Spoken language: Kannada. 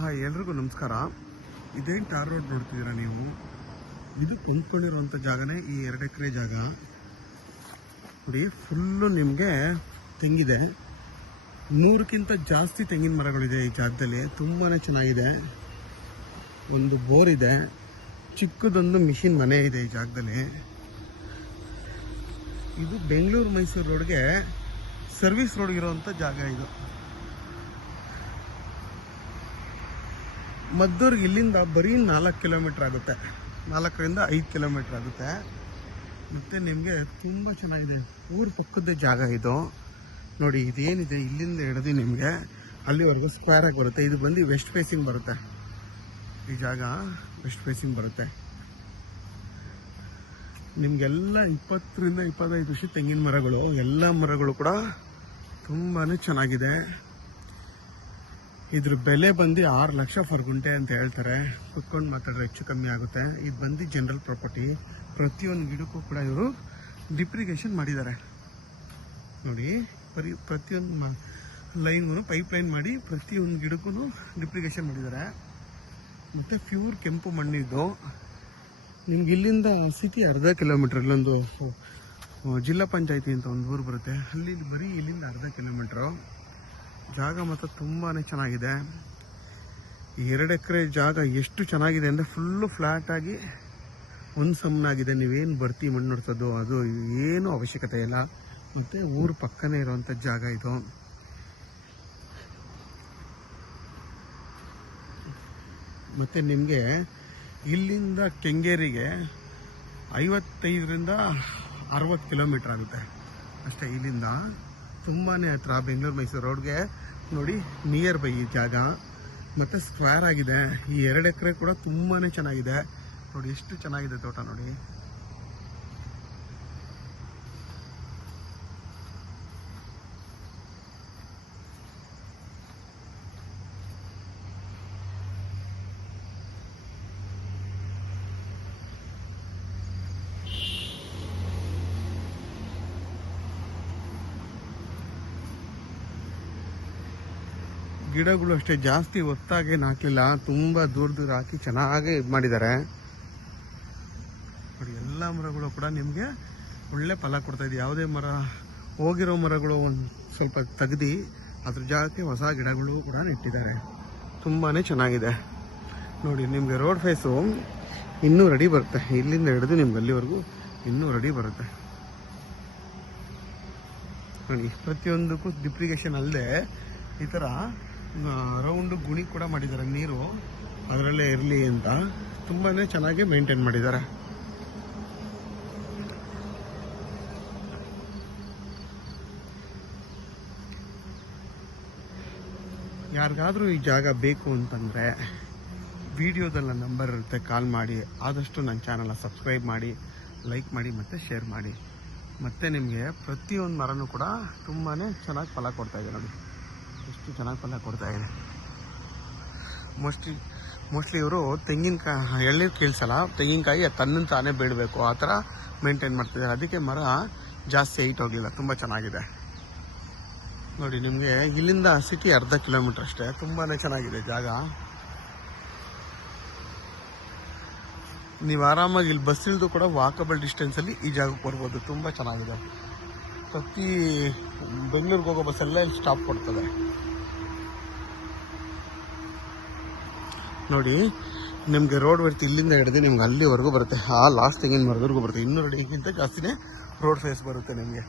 ಹಾಯ್, ಎಲ್ರಿಗೂ ನಮಸ್ಕಾರ. ಇದೇನು ಟಾರ್ ರೋಡ್ ನೋಡ್ತಿದ್ದೀರಾ ನೀವು? ಇದು ಕೊಂಡ್ಕೊಂಡಿರುವಂಥ ಜಾಗನೇ ಈ 2 ಎಕರೆ ಜಾಗ ನೋಡಿ. ಫುಲ್ಲು ನಿಮಗೆ ತೆಂಗಿದೆ. 3ಕ್ಕಿಂತ ಜಾಸ್ತಿ ತೆಂಗಿನ ಮರಗಳಿದೆ ಈ ಜಾಗದಲ್ಲಿ. ತುಂಬಾ ಚೆನ್ನಾಗಿದೆ. ಒಂದು ಬೋರ್ ಇದೆ. ಚಿಕ್ಕದೊಂದು ಮಿಷಿನ್ ಮನೆ ಇದೆ ಈ ಜಾಗದಲ್ಲಿ. ಇದು ಬೆಂಗಳೂರು ಮೈಸೂರು ರೋಡ್ಗೆ ಸರ್ವಿಸ್ ರೋಡ್ ಇರೋವಂಥ ಜಾಗ ಇದು. ಮದ್ದೂರ್ಗೆ ಇಲ್ಲಿಂದ ಬರೀ 4 ಕಿಲೋಮೀಟ್ರ್ ಆಗುತ್ತೆ. 4ರಿಂದ 5 ಕಿಲೋಮೀಟ್ರ್ ಆಗುತ್ತೆ. ಮತ್ತು ನಿಮಗೆ ತುಂಬ ಚೆನ್ನಾಗಿದೆ. ಊರ ಪಕ್ಕದ ಜಾಗ ಇದು ನೋಡಿ. ಇದೇನಿದೆ ಇಲ್ಲಿಂದ ಹಿಡಿದು ನಿಮಗೆ ಅಲ್ಲಿವರೆಗೂ ಸ್ಕ್ವೇರಾಗಿ ಬರುತ್ತೆ. ಇದು ಬಂದು ವೆಸ್ಟ್ ಫೇಸಿಂಗ್ ಬರುತ್ತೆ. ಈ ಜಾಗ ವೆಸ್ಟ್ ಫೇಸಿಂಗ್ ಬರುತ್ತೆ. ನಿಮಗೆಲ್ಲ 20ರಿಂದ 25 ವರ್ಷ ತೆಂಗಿನ ಮರಗಳು, ಎಲ್ಲ ಮರಗಳು ಕೂಡ ತುಂಬಾ ಚೆನ್ನಾಗಿದೆ. ಇದ್ರ ಬೆಲೆ ಬಂದು 6 ಲಕ್ಷ ಫರ್ ಗುಂಟೆ ಅಂತ ಹೇಳ್ತಾರೆ. ಕುತ್ಕೊಂಡು ಮಾತಾಡಿದ್ರೆ ಹೆಚ್ಚು ಕಮ್ಮಿ ಆಗುತ್ತೆ. ಇದು ಬಂದು ಜನರಲ್ ಪ್ರಾಪರ್ಟಿ. ಪ್ರತಿಯೊಂದು ಗಿಡಕ್ಕೂ ಕೂಡ ಇವರು ಡಿಪ್ರಿಗೇಷನ್ ಮಾಡಿದ್ದಾರೆ ನೋಡಿ. ಪ್ರತಿಯೊಂದು ಲೈನ್ಗೂ ಪೈಪ್ ಲೈನ್ ಮಾಡಿ ಪ್ರತಿಯೊಂದು ಗಿಡಕ್ಕೂ ಡಿಪ್ರಿಗೇಷನ್ ಮಾಡಿದ್ದಾರೆ. ಮತ್ತು ಪ್ಯೂರ್ ಕೆಂಪು ಮಣ್ಣಿದ್ದು. ನಿಮ್ಗೆ ಇಲ್ಲಿಂದ ಸಿಟಿ ಅರ್ಧ ಕಿಲೋಮೀಟ್ರ್. ಇಲ್ಲೊಂದು ಜಿಲ್ಲಾ ಪಂಚಾಯತಿ ಅಂತ ಒಂದು ಊರು ಬರುತ್ತೆ, ಅಲ್ಲಿ ಬರೀ ಇಲ್ಲಿಂದ ಅರ್ಧ ಕಿಲೋಮೀಟ್ರು. ಜಾಗ ಮಾತ್ರ ತುಂಬಾ ಚೆನ್ನಾಗಿದೆ. 2 ಎಕರೆ ಜಾಗ ಎಷ್ಟು ಚೆನ್ನಾಗಿದೆ ಅಂದರೆ ಫುಲ್ಲು ಫ್ಲ್ಯಾಟಾಗಿ ಒಂದು ಸಮನಾಗಿದೆ. ನೀವೇನು ಬರ್ತಿ ಮಣ್ಣು ನೋಡ್ಸೋದು ಅದು ಏನೂ ಅವಶ್ಯಕತೆ ಇಲ್ಲ. ಮತ್ತು ಊರು ಪಕ್ಕನೇ ಇರುವಂಥ ಜಾಗ ಇದು. ಮತ್ತು ನಿಮಗೆ ಇಲ್ಲಿಂದ ಕೆಂಗೇರಿಗೆ 55ರಿಂದ 60 ಕಿಲೋಮೀಟ್ರ್ ಆಗುತ್ತೆ ಅಷ್ಟೇ. ಇಲ್ಲಿಂದ ತುಂಬಾ ಹತ್ರ. ಬೆಂಗಳೂರು ಮೈಸೂರು ರೋಡ್ಗೆ ನೋಡಿ ನಿಯರ್ ಬೈ ಈ ಜಾಗ. ಮತ್ತು ಸ್ಕ್ವೇರ್ ಆಗಿದೆ. ಈ 2 ಎಕರೆ ಕೂಡ ತುಂಬಾ ಚೆನ್ನಾಗಿದೆ ನೋಡಿ. ಎಷ್ಟು ಚೆನ್ನಾಗಿದೆ ತೋಟ ನೋಡಿ. ಗಿಡಗಳು ಅಷ್ಟೇ ಜಾಸ್ತಿ ಒತ್ತಾಗೇನು ಹಾಕಲಿಲ್ಲ. ತುಂಬ ದೂರ ಹಾಕಿ ಚೆನ್ನಾಗಿ ಇದು ಮಾಡಿದ್ದಾರೆ ನೋಡಿ. ಎಲ್ಲ ಮರಗಳು ಕೂಡ ನಿಮಗೆ ಒಳ್ಳೆ ಫಲ ಕೊಡ್ತಾಯಿದೆ. ಯಾವುದೇ ಮರ ಹೋಗಿರೋ ಮರಗಳು ಒಂದು ಸ್ವಲ್ಪ ತೆಗ್ದು ಅದ್ರ ಜಾಗಕ್ಕೆ ಹೊಸ ಗಿಡಗಳು ಕೂಡ ನೆಟ್ಟಿದ್ದಾರೆ. ತುಂಬಾ ಚೆನ್ನಾಗಿದೆ ನೋಡಿ. ನಿಮಗೆ ರೋಡ್ ಫೇಸು ಇನ್ನೂ ರೆಡಿ ಬರುತ್ತೆ. ಇಲ್ಲಿಂದ ಹಿಡಿದು ನಿಮ್ಗೆ ಅಲ್ಲಿವರೆಗೂ ಇನ್ನೂ ರೆಡಿ ಬರುತ್ತೆ ನೋಡಿ. ಪ್ರತಿಯೊಂದಕ್ಕೂ ಡಿಪ್ರಿಗೇಷನ್ ಅಲ್ಲದೆ ಈ ಥರ ರೌಂಡು ಗುಣಿ ಕೂಡ ಮಾಡಿದ್ದಾರೆ. ನೀರು ಅದರಲ್ಲೇ ಇರಲಿ ಅಂತ ತುಂಬಾ ಚೆನ್ನಾಗಿ ಮೇಂಟೈನ್ ಮಾಡಿದ್ದಾರೆ. ಯಾರಿಗಾದರೂ ಈ ಜಾಗ ಬೇಕು ಅಂತಂದರೆ ವಿಡಿಯೋದಲ್ಲಿ ನಂಬರ್ ಇರುತ್ತೆ, ಕಾಲ್ ಮಾಡಿ. ಆದಷ್ಟು ನನ್ನ ಚಾನಲ್ನ ಸಬ್ಸ್ಕ್ರೈಬ್ ಮಾಡಿ, ಲೈಕ್ ಮಾಡಿ ಮತ್ತು ಶೇರ್ ಮಾಡಿ. ಮತ್ತು ನಿಮಗೆ ಪ್ರತಿಯೊಂದು ಮರನೂ ಕೂಡ ತುಂಬಾ ಚೆನ್ನಾಗಿ ಫಲ ಕೊಡ್ತಾಯಿದೆ ನೋಡಿ. ಎಷ್ಟು ಚೆನ್ನಾಗಿ ಫಲ ಕೊಡ್ತಾಯಿದೆ. ಮೋಸ್ಟ್ಲಿ ಇವರು ತೆಂಗಿನಕಾಯಿ ಎಳ್ನೀರು ಕೀಳ್ಸಲ್ಲ. ತೆಂಗಿನಕಾಯಿ ತನ್ನನ್ನು ತಾನೇ ಬೀಳಬೇಕು ಆ ಥರ ಮೇಂಟೈನ್ ಮಾಡ್ತಿದ್ದಾರೆ. ಅದಕ್ಕೆ ಮರ ಜಾಸ್ತಿ ಹೈಟ್ ಹೋಗಲಿಲ್ಲ. ತುಂಬ ಚೆನ್ನಾಗಿದೆ ನೋಡಿ. ನಿಮಗೆ ಇಲ್ಲಿಂದ ಸಿಟಿ ಅರ್ಧ ಕಿಲೋಮೀಟ್ರ್ ಅಷ್ಟೇ. ತುಂಬಾ ಚೆನ್ನಾಗಿದೆ ಜಾಗ. ನೀವು ಆರಾಮಾಗಿ ಇಲ್ಲಿ ಬಸ್ ಇಳಿದು ಕೂಡ ವಾಕಬಲ್ ಡಿಸ್ಟೆನ್ಸಲ್ಲಿ ಈ ಜಾಗಕ್ಕೆ ಬರ್ಬೋದು. ತುಂಬ ಚೆನ್ನಾಗಿದೆ. ಪ್ರತಿ ಬೆಂಗಳೂರಿಗೆ ಹೋಗೋ ಬಸ್ಸೆಲ್ಲ ಇಲ್ಲಿ ಸ್ಟಾಪ್ ಕೊಡ್ತದೆ ನೋಡಿ. ನಿಮಗೆ ರೋಡ್ ಬರ್ತಿ ಇಲ್ಲಿಂದ ಹಿಡಿದು ನಿಮ್ಗೆ ಅಲ್ಲಿವರೆಗೂ ಬರುತ್ತೆ. ಆ ಲಾಸ್ಟ್ ತೆಂಗಿನ ಮರದವರೆಗೂ ಬರುತ್ತೆ. 200 ಅಡಿಗಿಂತ ಜಾಸ್ತಿನೇ ರೋಡ್ ಫೇಸ್ ಬರುತ್ತೆ ನಿಮಗೆ.